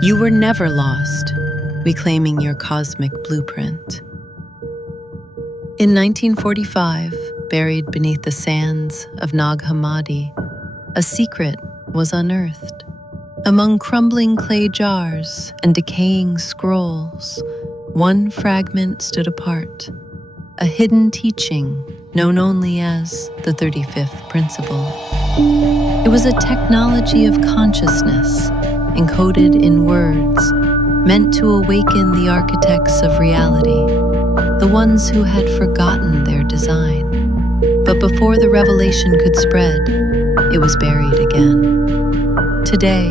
You were never lost, reclaiming your cosmic blueprint. In 1945, buried beneath the sands of Nag Hammadi, a secret was unearthed. Among crumbling clay jars and decaying scrolls, one fragment stood apart, a hidden teaching known only as the 35th principle. It was a technology of consciousness, encoded in words, meant to awaken the architects of reality, the ones who had forgotten their design. But before the revelation could spread, it was buried again. Today,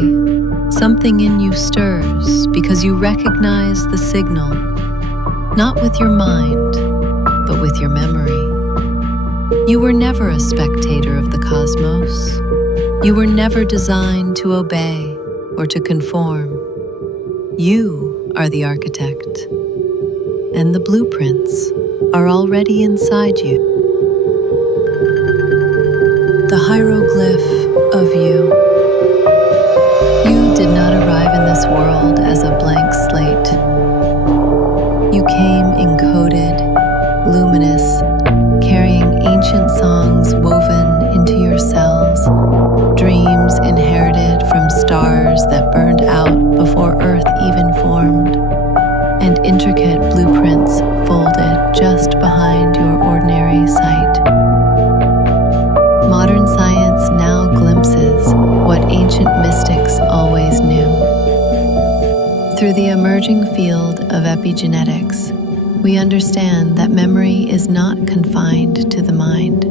something in you stirs because you recognize the signal, not with your mind, but with your memory. You were never a spectator of the cosmos. You were never designed to obey or to conform. You are the architect, and the blueprints are already inside you. The Hieroglyph of You. You did not arrive in this world as a blank slate. You came encoded, luminous, carrying ancient songs woven into your cells, dreams inherited from stars that burned out before Earth even formed, and intricate blueprints folded just behind your ordinary sight. Modern science now glimpses what ancient mystics always knew. Through the emerging field of epigenetics, we understand that memory is not confined to the mind.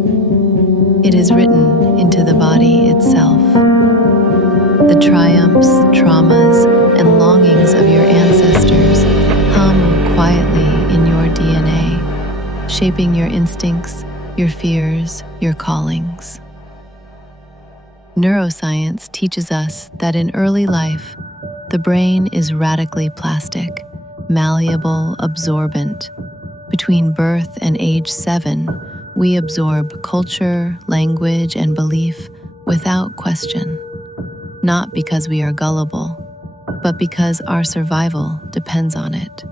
It is written into the body itself. The triumphs, traumas, and longings of your ancestors hum quietly in your DNA, shaping your instincts, your fears, your callings. Neuroscience teaches us that in early life, the brain is radically plastic, malleable, absorbent. Between birth and age 7, we absorb culture, language, and belief without question. Not because we are gullible, but because our survival depends on it.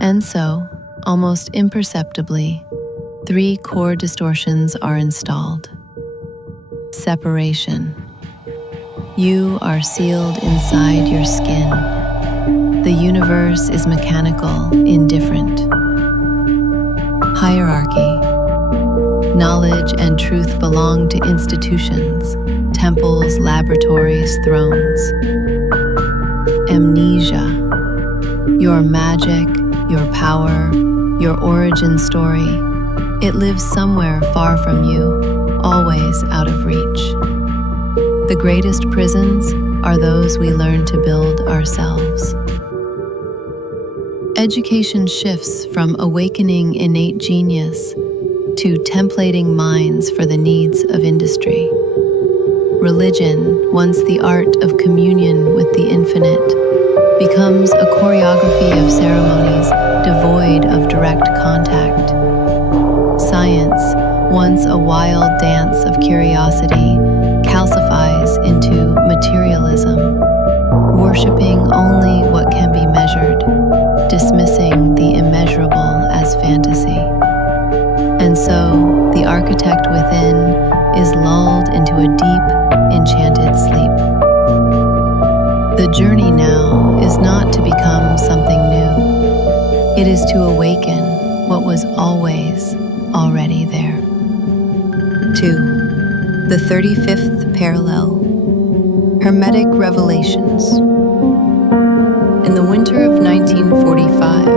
And so, almost imperceptibly, 3 core distortions are installed. Separation. You are sealed inside your skin. The universe is mechanical, indifferent. Hierarchy. Knowledge and truth belong to institutions, temples, laboratories, thrones. Amnesia. Your magic, your power, your origin story, it lives somewhere far from you, always out of reach. The greatest prisons are those we learn to build ourselves. Education shifts from awakening innate genius to templating minds for the needs of industry. Religion, once the art of communion with the infinite, becomes a choreography of ceremonies devoid of direct contact. Science, once a wild dance of curiosity, calcifies into materialism, worshiping only what can be measured, dismissing the immeasurable as fantasy. And so, the architect within is lulled into a deep, enchanted sleep. The journey now is not to become something new. It is to awaken what was always already there. 2. The 35th parallel. Hermetic revelations. In the winter of 1945,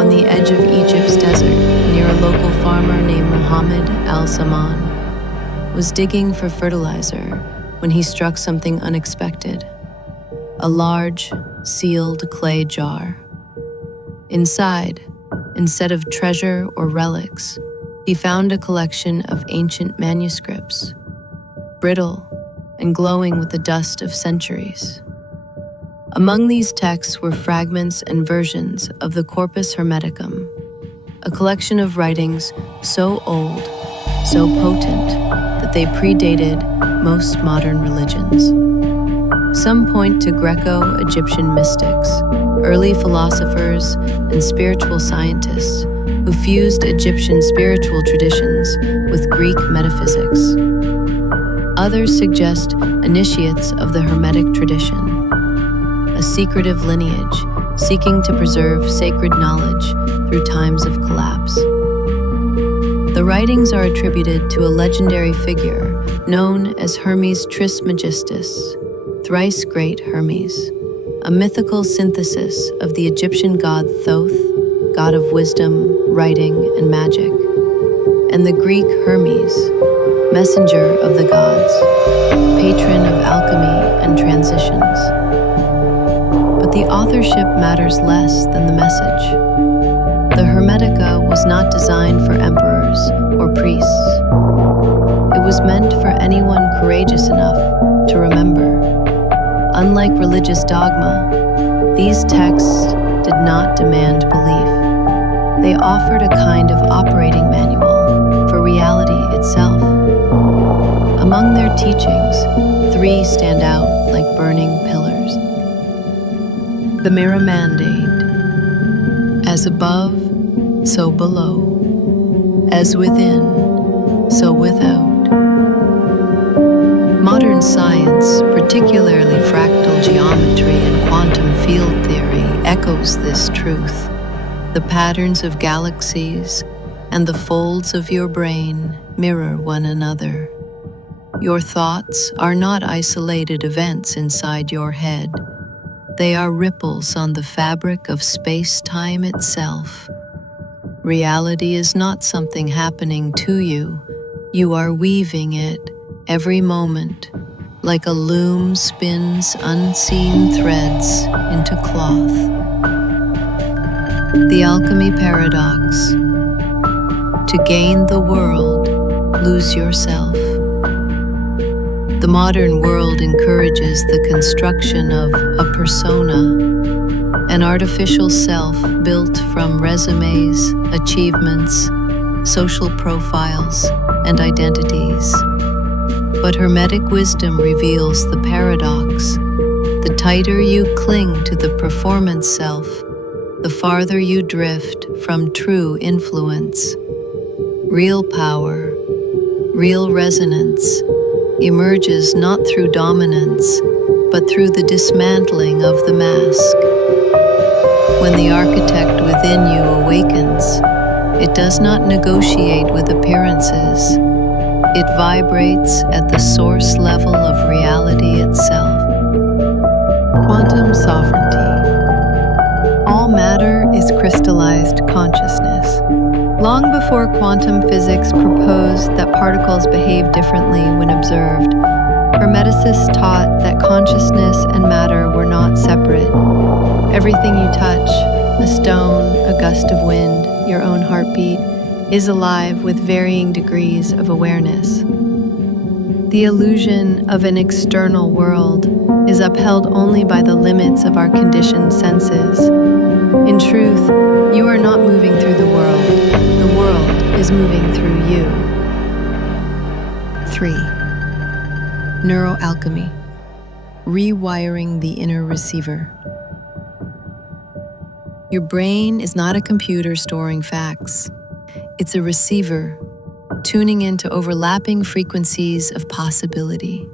on the edge of Egypt's desert, near a local farmer named Muhammad al-Saman, was digging for fertilizer when he struck something unexpected. A large, sealed clay jar. Inside, instead of treasure or relics, he found a collection of ancient manuscripts, brittle and glowing with the dust of centuries. Among these texts were fragments and versions of the Corpus Hermeticum, a collection of writings so old, so potent, that they predated most modern religions. Some point to Greco-Egyptian mystics, early philosophers, and spiritual scientists who fused Egyptian spiritual traditions with Greek metaphysics. Others suggest initiates of the Hermetic tradition, a secretive lineage seeking to preserve sacred knowledge through times of collapse. The writings are attributed to a legendary figure known as Hermes Trismegistus, thrice great Hermes, a mythical synthesis of the Egyptian god Thoth, god of wisdom, writing, and magic, and the Greek Hermes, messenger of the gods, patron of alchemy and transitions. But the authorship matters less than the message. The Hermetica was not designed for emperors or priests. It was meant for anyone courageous enough to remember. Unlike religious dogma, these texts did not demand belief. They offered a kind of operating manual for reality itself. Among their teachings, 3 stand out like burning pillars. The Mirror Mandate. As above, so below. As within, so without. Modern science, particularly fractal geometry and quantum field theory, echoes this truth. The patterns of galaxies and the folds of your brain mirror one another. Your thoughts are not isolated events inside your head. They are ripples on the fabric of space-time itself. Reality is not something happening to you. You are weaving it every moment, like a loom spins unseen threads into cloth. The Alchemy Paradox. To gain the world, lose yourself. The modern world encourages the construction of a persona, an artificial self built from resumes, achievements, social profiles, and identities. But Hermetic wisdom reveals the paradox. The tighter you cling to the performance self, the farther you drift from true influence. Real power, real resonance, emerges not through dominance, but through the dismantling of the mask. When the architect within you awakens, it does not negotiate with appearances. It vibrates at the source level of reality itself. Quantum sovereignty. All matter is crystallized consciousness. Long before quantum physics proposed that particles behave differently when observed, Hermeticists taught that consciousness and matter were not separate. Everything you touch, a stone, a gust of wind, your own heartbeat, is alive with varying degrees of awareness. The illusion of an external world is upheld only by the limits of our conditioned senses. In truth, you are not moving through the world is moving through you. 3. Neuro-Alchemy. Rewiring the inner receiver. Your brain is not a computer storing facts. It's a receiver, tuning into overlapping frequencies of possibility.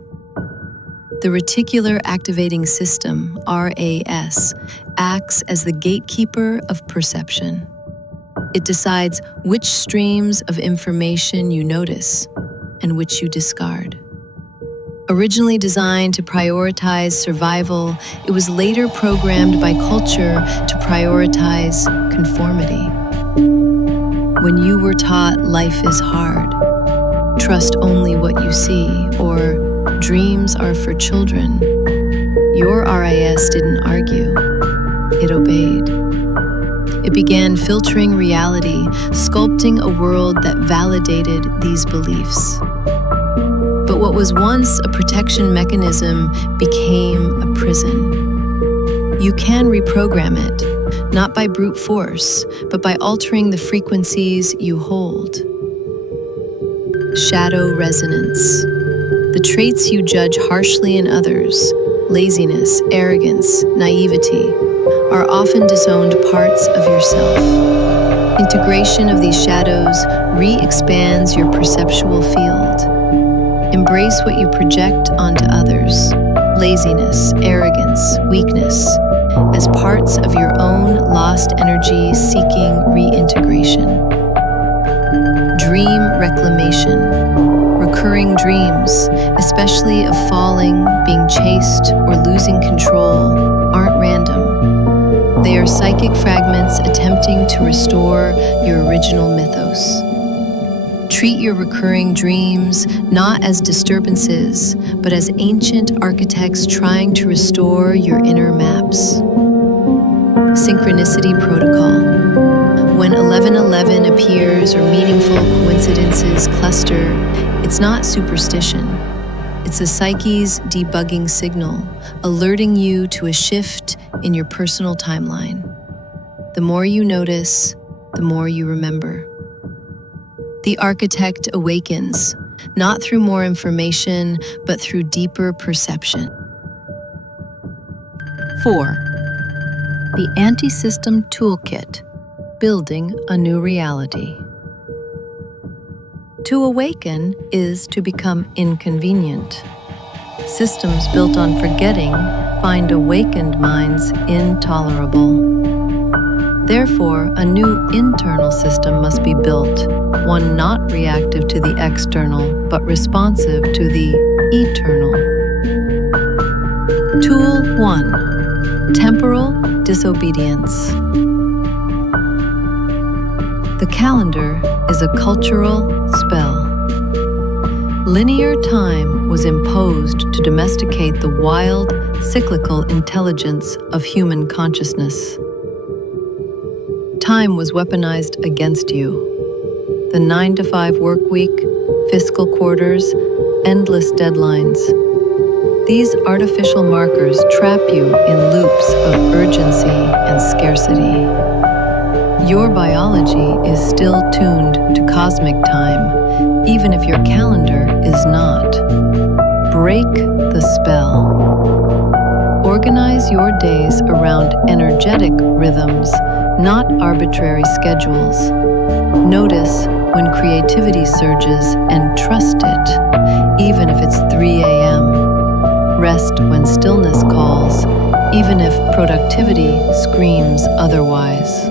The Reticular Activating System, RAS, acts as the gatekeeper of perception. It decides which streams of information you notice and which you discard. Originally designed to prioritize survival, it was later programmed by culture to prioritize conformity. When you were taught life is hard, trust only what you see, or dreams are for children, your RAS didn't argue, it obeyed. It began filtering reality, sculpting a world that validated these beliefs. But what was once a protection mechanism became a prison. You can reprogram it, not by brute force, but by altering the frequencies you hold. Shadow resonance. The traits you judge harshly in others laziness, arrogance, naivety are often disowned parts of yourself. Integration of these shadows re-expands your perceptual field. Embrace what you project onto others, laziness, arrogance, weakness, as parts of your own lost energy seeking reintegration. Dream reclamation. Recurring dreams, especially of falling, being chased, or losing control, aren't random. They are psychic fragments attempting to restore your original mythos. Treat your recurring dreams not as disturbances, but as ancient architects trying to restore your inner maps. Synchronicity protocol. When 1111 appears or meaningful coincidences cluster, it's not superstition. It's the psyche's debugging signal, alerting you to a shift in your personal timeline. The more you notice, the more you remember. The architect awakens, not through more information, but through deeper perception. 4. The Anti-System Toolkit, building a new reality. To awaken is to become inconvenient. Systems built on forgetting find awakened minds intolerable. Therefore, a new internal system must be built, one not reactive to the external, but responsive to the eternal. Tool 1. Temporal disobedience. The calendar is a cultural spell. Linear time was imposed to domesticate the wild, cyclical intelligence of human consciousness. Time was weaponized against you. The 9-to-5 work week, fiscal quarters, endless deadlines. These artificial markers trap you in loops of urgency and scarcity. Your biology is still tuned to cosmic time, even if your calendar is not. Break the spell. Organize your days around energetic rhythms, not arbitrary schedules. Notice when creativity surges and trust it, even if it's 3 a.m. Rest when stillness calls, even if productivity screams otherwise.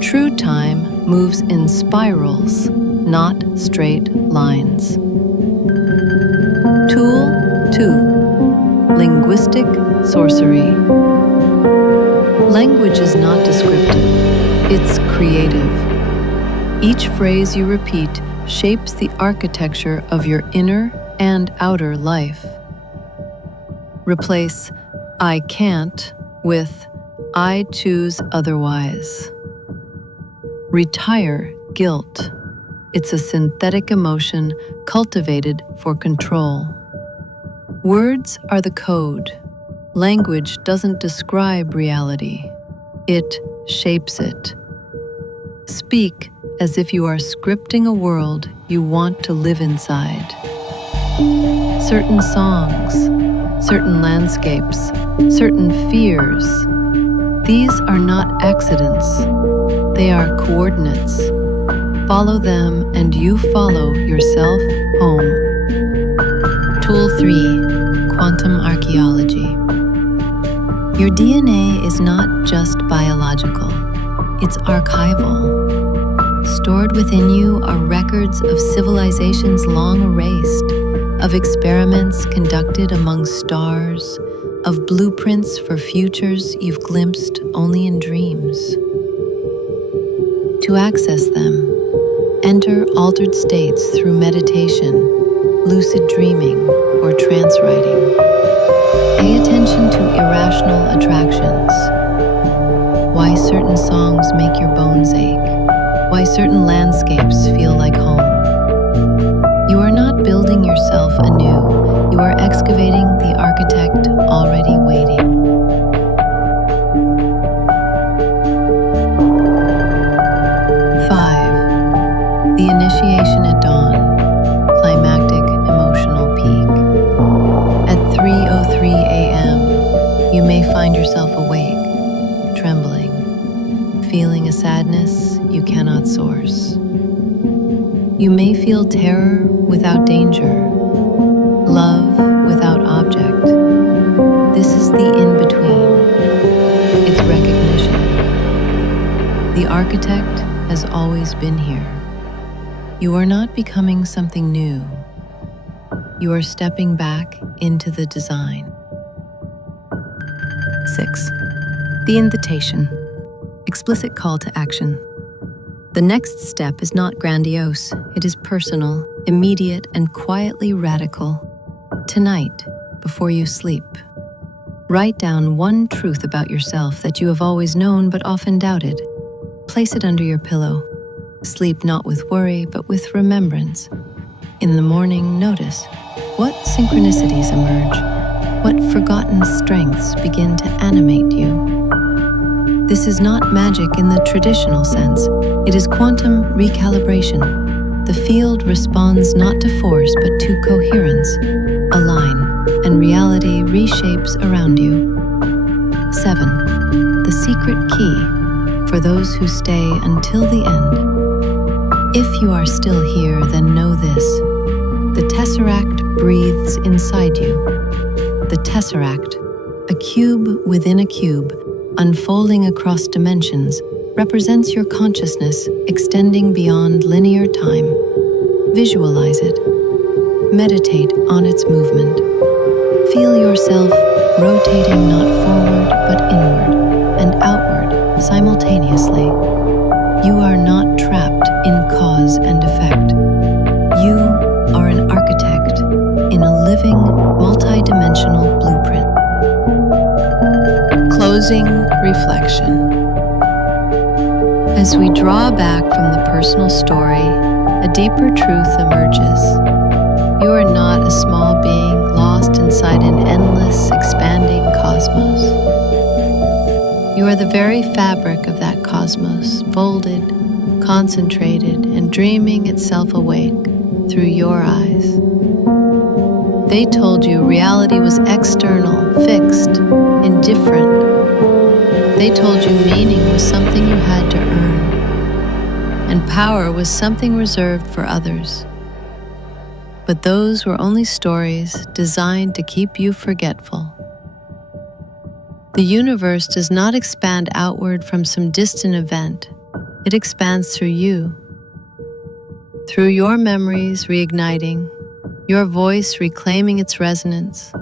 True time moves in spirals, not straight lines. Tool 2. Linguistic sorcery. Language is not descriptive, it's creative. Each phrase you repeat shapes the architecture of your inner and outer life. Replace "I can't" with "I choose otherwise." Retire guilt. It's a synthetic emotion cultivated for control. Words are the code. Language doesn't describe reality. It shapes it. Speak as if you are scripting a world you want to live inside. Certain songs, certain landscapes, certain fears. These are not accidents. They are coordinates. Follow them and you follow yourself home. Tool 3. Quantum archaeology. Your DNA is not just biological, it's archival. Stored within you are records of civilizations long erased, of experiments conducted among stars, of blueprints for futures you've glimpsed only in dreams. To access them, enter altered states through meditation, lucid dreaming, or trance writing. Pay attention to irrational attractions. Why certain songs make your bones ache. Why certain landscapes feel like home. You are not building yourself anew. You are excavating the architect already waiting. The initiation at dawn, climactic emotional peak. At 3:03 You may feel terror without danger, love without object. This is the in-between. It's recognition. The architect has always been here. You are not becoming something new. You are stepping back into the design. 6. The invitation. Explicit call to action. The next step is not grandiose. It is personal, immediate, and quietly radical. Tonight, before you sleep, write down one truth about yourself that you have always known but often doubted. Place it under your pillow. Sleep not with worry, but with remembrance. In the morning, notice what synchronicities emerge, what forgotten strengths begin to animate you. This is not magic in the traditional sense. It is quantum recalibration. The field responds not to force, but to coherence, align, and reality reshapes around you. 7. The secret key for those who stay until the end. If you are still here, then know this. The Tesseract breathes inside you. The Tesseract, a cube within a cube, unfolding across dimensions, represents your consciousness extending beyond linear time. Visualize it. Meditate on its movement. Feel yourself rotating not forward but inward and outward simultaneously. You are not trapped in cause and effect. You are an architect in a living, multidimensional blueprint. Closing reflection. As we draw back from the personal story, a deeper truth emerges. You are not a small being lost inside an endless, expanding cosmos. You are the very fabric of that cosmos, folded, concentrated, and dreaming itself awake through your eyes. They told you reality was external, fixed, indifferent. They told you meaning was something you had to earn, and power was something reserved for others. But those were only stories designed to keep you forgetful. The universe does not expand outward from some distant event. It expands through you. Through your memories reigniting, your voice reclaiming its resonance,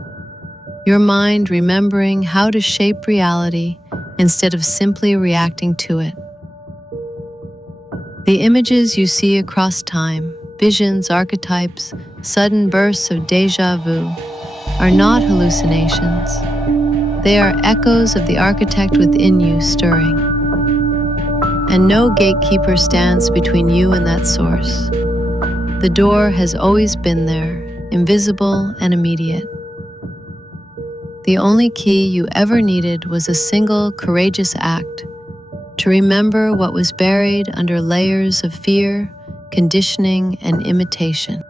your mind remembering how to shape reality instead of simply reacting to it. The images you see across time, visions, archetypes, sudden bursts of déjà vu, are not hallucinations. They are echoes of the architect within you stirring. And no gatekeeper stands between you and that source. The door has always been there, invisible and immediate. The only key you ever needed was a single courageous act to remember what was buried under layers of fear, conditioning, and imitation.